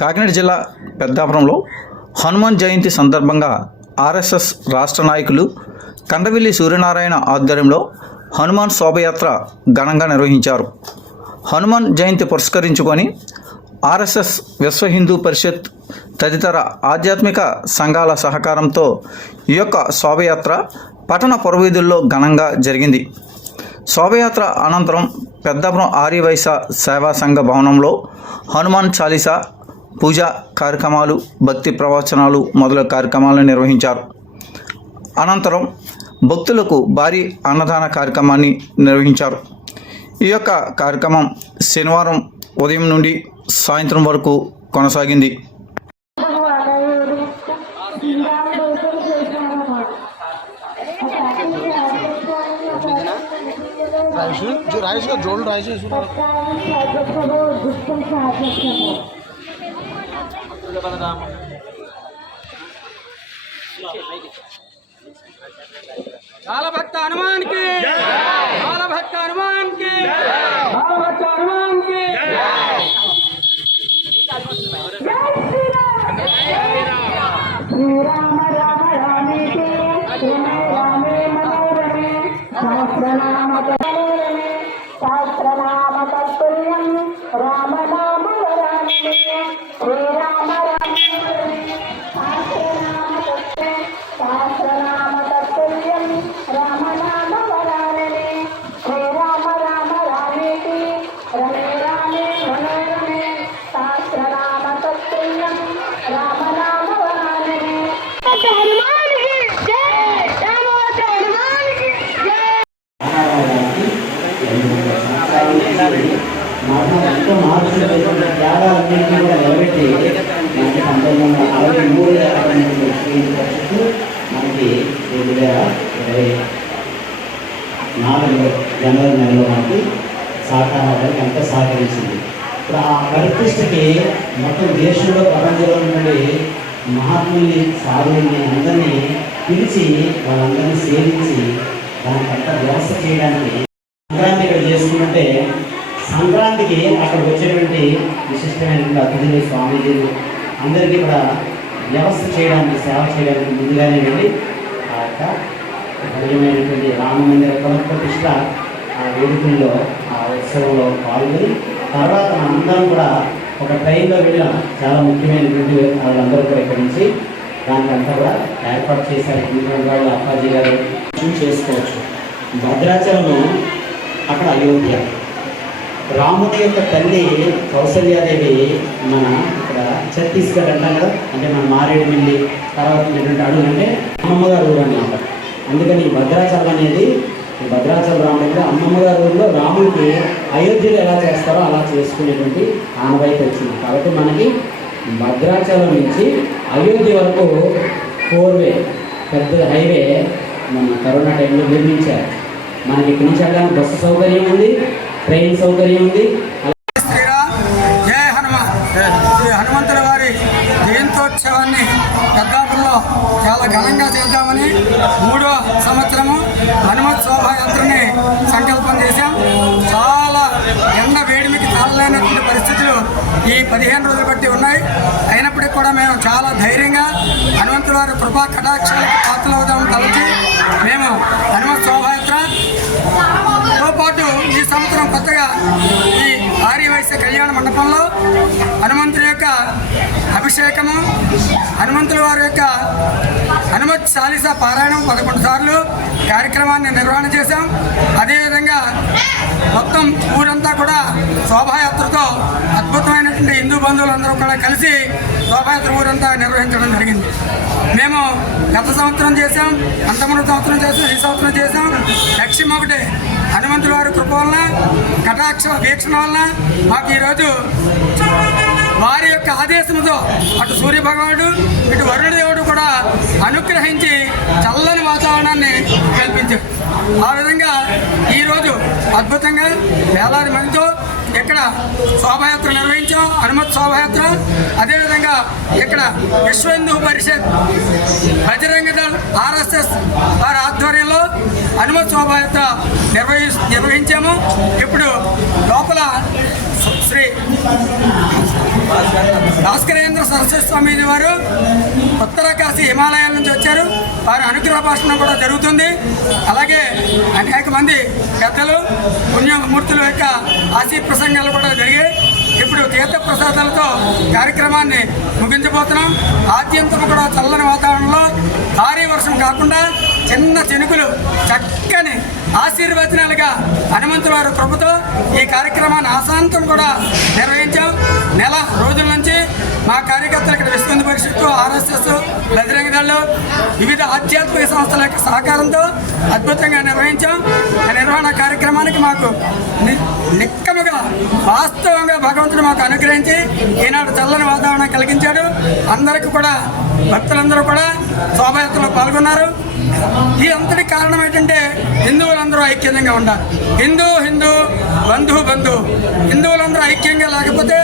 కాకినాడ జిల్లా పెద్దాపురంలో హనుమాన్ జయంతి సందర్భంగా ఆర్ఎస్ఎస్ రాష్ట్ర నాయకులు కండవిల్లి సూర్యనారాయణ ఆధ్వర్యంలో హనుమాన్ శోభయాత్ర ఘనంగా నిర్వహించారు. హనుమాన్ జయంతి పురస్కరించుకొని ఆర్ఎస్ఎస్ విశ్వ హిందూ పరిషత్ తదితర ఆధ్యాత్మిక సంఘాల సహకారంతో ఈ యొక్క శోభయాత్ర పట్టణ పురవీధుల్లో ఘనంగా జరిగింది. శోభయాత్ర అనంతరం పెద్దాపురం ఆర్యవైశ్య సేవా సంఘ భవనంలో హనుమాన్ చాలీసా పూజా కార్యక్రమాలు భక్తి ప్రవచనాలు మొదల కార్యక్రమాలను నిర్వహించారు. అనంతరం భక్తులకు భారీ అన్నదాన కార్యక్రమాన్ని నిర్వహించారు. ఈ యొక్క కార్యక్రమం శనివారం ఉదయం నుండి సాయంత్రం వరకు కొనసాగింది. భక్తుల బలరామ. కాలభక్త హనుమాన్కి కాలభక్త హనుమాన్కి. సహస్రనామ తత్తుల్యం రామ నామ వరాననే శ్రీరామ రామ సహస్రనామ తత్తే సహస్రనామ తత్తుల్యం రామ రామ వరాననే శ్రీరామ రామ రామేతి రమే మాకు ఎంతో మార్పులు త్యాగాలన్నింటినీ కూడా నిలబెట్టి మనకి పంతొమ్మిది వందల అరవై మూడు పరిస్థితి మనకి రెండు వేల ఇరవై నాలుగు జనవరి నెలలో మనకి సహకారం ఎంత సహకరించింది. ఇప్పుడు ఆ పరిపుష్టికి మొత్తం దేశంలో ప్రపంచంలో నుండి మహాత్ముల్ని సాధువుల్ని అందరినీ పిలిచి వాళ్ళందరినీ సేవించి దానికంతా వ్యవస్థ చేయడానికి సంక్రాంతికి అక్కడ వచ్చినటువంటి విశిష్టమైనటువంటి అతిథులు స్వామీజీలు అందరికీ కూడా వ్యవస్థ చేయడానికి సేవ చేయడానికి ముందుగానే వెళ్ళి ఆ యొక్క భవ్యమైనటువంటి రామ మందిర పునఃప్రతిష్ట ఆ వేడుకల్లో ఆ ఉత్సవంలో పాల్గొని తర్వాత అందరం కూడా ఒక ట్రైన్లో వెళ్ళాం చాలా ముఖ్యమైనటువంటి వాళ్ళందరూ కూడా ఇక్కడి నుంచి దానికంతా కూడా ఏర్పాటు చేశారు. ఇంద్రం గారు అప్పాజీ గారు చేసుకోవచ్చు. భద్రాచలం అక్కడ అయోధ్య. రాముడి యొక్క తల్లి కౌసల్యాదేవి మన ఇక్కడ ఛత్తీస్గఢ్ అంటాం కదా? అంటే మన మారేడుమిల్లి తర్వాత ఉన్నటువంటి అడుగు అంటే అమ్మమ్మగారు ఊరు అన్నమాట. అందుకని భద్రాచలం అనేది భద్రాచల భద్రాచలం రాముడి దగ్గర ఊరిలో రాముడికి అయోధ్యలో ఎలా చేస్తారో అలా చేసుకునేటువంటి ఆనవాయితీ వచ్చింది. కాబట్టి మనకి భద్రాచలం నుంచి అయోధ్య వరకు ఫోర్ వే పెద్ద హైవే మన కరోనా టైంలో నిర్మించారు. మనకి ఇక్కడి నుంచి వెళ్ళడానికి బస్సు సౌకర్యం ఉంది. ట్రైన్ సౌకర్యం ఉంది. జయ హనుమాన్ శ్రీ హనుమంతుల వారి జయంతోత్సవాన్ని పెద్దాపురంలో చాలా ఘనంగా చేద్దామని మూడో సంవత్సరము హనుమత్ శోభాయాత్రని సంకల్పం చేశాం. చాలా ఎండ వేడిమికి తాళలేనటువంటి పరిస్థితులు ఈ పదిహేను రోజులు బట్టి ఉన్నాయి. అయినప్పటికీ కూడా మేము చాలా ధైర్యంగా హనుమంతుల వారి కృపా కటాక్షాలకు పాత్రలవుదామని తలచి మేము హనుమత్ శోభాయాత్ర సంవత్సరం కొత్తగా ఈ ఆర్యవైశ్య కళ్యాణ మండపంలో హనుమంతుడి యొక్క అభిషేకము హనుమంతుల వారి యొక్క హనుమత్ చాలీస పారాయణం పదకొండు సార్లు కార్యక్రమాన్ని నిర్వహణ చేశాం. అదేవిధంగా మొత్తం ఊరంతా కూడా శోభాయాత్రతో అద్భుతమైనటువంటి హిందూ బంధువులందరూ కూడా కలిసి శోభాయాత్ర ఊరంతా నిర్వహించడం జరిగింది. మేము గత సంవత్సరం చేశాం అంతకుముందు సంవత్సరం చేసాం ఈ సంవత్సరం చేసాం లక్ష్యం ఒకటే హనుమంతుల వారి కృప వలన కటాక్ష వీక్షణ వలన మాకు ఈరోజు వారి యొక్క ఆదేశంతో అటు సూర్య భగవానుడు ఇటు వరుణ దేవుడు కూడా అనుగ్రహించి చల్లని వాతావరణాన్ని కల్పించారు. ఆ విధంగా ఈరోజు అద్భుతంగా వేలాది మందితో ఇక్కడ శోభయాత్ర నిర్వహించాం హనుమత్ శోభయాత్ర అదేవిధంగా ఇక్కడ విశ్వ హిందూ పరిషత్ బజరంగ దళ్ ఆర్ఎస్ఎస్ వారి ఆధ్వర్యంలో హనుమత్ శోభయాత్ర నిర్వహి నిర్వహించాము. ఇప్పుడు లోపల శ్రీ భాస్కరేంద్ర సరస్వతి స్వామీజీ వారు ఉత్తరకాశీ హిమాలయాల నుంచి వచ్చారు. వారి అనుగ్రహ భాషణ కూడా జరుగుతుంది. అలాగే అనేక మంది పెద్దలు పుణ్యమూర్తుల యొక్క ఆశీ ప్రసంగాలు కూడా జరిగాయి. ఇప్పుడు తీర్థ ప్రసాదాలతో కార్యక్రమాన్ని ముగించబోతున్నాం. ఆద్యంతం కూడా చల్లని వాతావరణంలో భారీ వర్షం కాకుండా చిన్న చెనుకులు చక్కని ఆశీర్వచనాలుగా హనుమంతుల వారి ప్రభుతో ఈ కార్యక్రమాన్ని ఆశాంతం కూడా నిర్వహించాం. నెల రోజుల నుంచి మా కార్యకర్తలు ఇక్కడ విశ్వంత పరిషత్తు ఆర్ఎస్ఎస్ బజరంగ దళ్ళు వివిధ ఆధ్యాత్మిక సంస్థల యొక్క సహకారంతో అద్భుతంగా నిర్వహించాం. ఆ నిర్వహణ కార్యక్రమానికి మాకు ని- నిక్కముగా వాస్తవంగా భగవంతుడు మాకు అనుగ్రహించి ఈనాడు చల్లని వాతావరణం కలిగించాడు. అందరికీ కూడా భక్తులందరూ కూడా శోభయాత్రలో పాల్గొన్నారు. ఈ అంతటి కారణం ఏంటంటే హిందువులందరూ ఐక్యంగా ఉండాలి. హిందూ హిందూ బంధు బంధు. హిందువులందరూ ఐక్యంగా లేకపోతే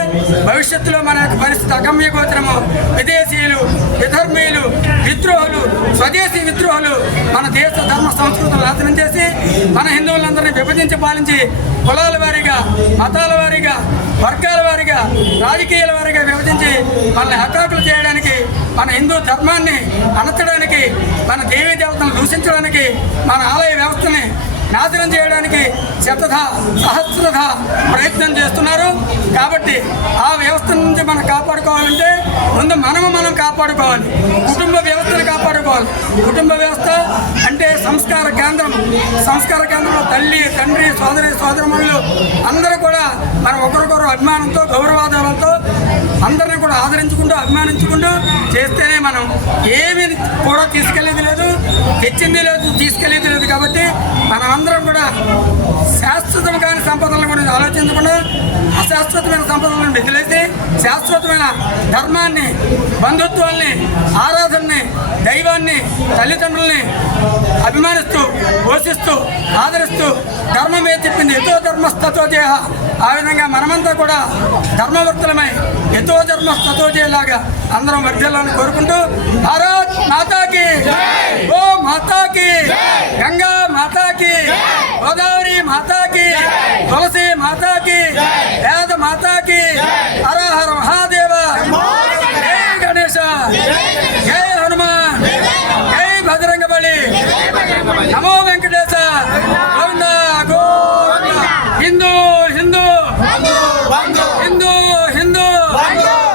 భవిష్యత్తులో మన యొక్క పరిస్థితి అగమ్యగోచరము విదేశీయులు విధర్మీయులు విద్రోహులు స్వదేశీ విద్రోహులు మన దేశ ధర్మ సంస్కృతులు నాశనం చేసి మన హిందువులందరినీ విభజించి పాలించి కులాల వారీగా మతాల వారీగా వర్గాల వారీగా రాజకీయాల వారీగా విభజించి మనల్ని హఠాకులు చేయడానికి మన హిందూ ధర్మాన్ని అణచడానికి మన దేవీ దేవతలను దూషించడానికి మన ఆలయ వ్యవస్థని నాశనం చేయడానికి శతధ సహస్రధ ప్రయత్నం చేస్తున్నారు. కాబట్టి ఆ వ్యవస్థ నుంచి మనం కాపాడుకోవాలంటే ముందు మనము మనం కాపాడుకోవాలి. కుటుంబ వ్యవస్థను కాపాడుకోవాలి. కుటుంబ వ్యవస్థ అంటే సంస్కార కేంద్రం. సంస్కార కేంద్రంలో తల్లి తండ్రి సోదరి సోదరములు అందరూ కూడా మనం ఒకరికొకరు అభిమానంతో గౌరవాదాలతో అంద కూడా అభిమానించుకుంటూ చేస్తేనే మనం ఏమి కూడా తీసుకెళ్ళేది లేదు తెచ్చింది లేదు తీసుకెళ్ళేది లేదు కాబట్టి మనం అందరం కూడా శాశ్వతం కాని సంపదల గురించి ఆలోచించకుండా అశాశ్వతమైన సంపదలను విధులైతే శాశ్వతమైన ధర్మాన్ని బంధుత్వాల్ని ఆరాధనని దైవాన్ని తల్లిదండ్రుల్ని అభిమానిస్తూ పోషిస్తూ ఆదరిస్తూ ధర్మమే చెప్పింది. ఎంతో ధర్మస్తతో దేహ ఆ విధంగా మనమంతా కూడా ధర్మవర్తులమై ఎతో ధర్మస్తతో చేయలాగా అందరం వర్ధిల్లాలని కోరుకుంటూ భారత్ మాతాకి ఓ మాతాకి గంగా మాతాకి గోదావరి మాతాకి తులసి మాతాకి వేద మాతాకి హర హర మహాదేవ్!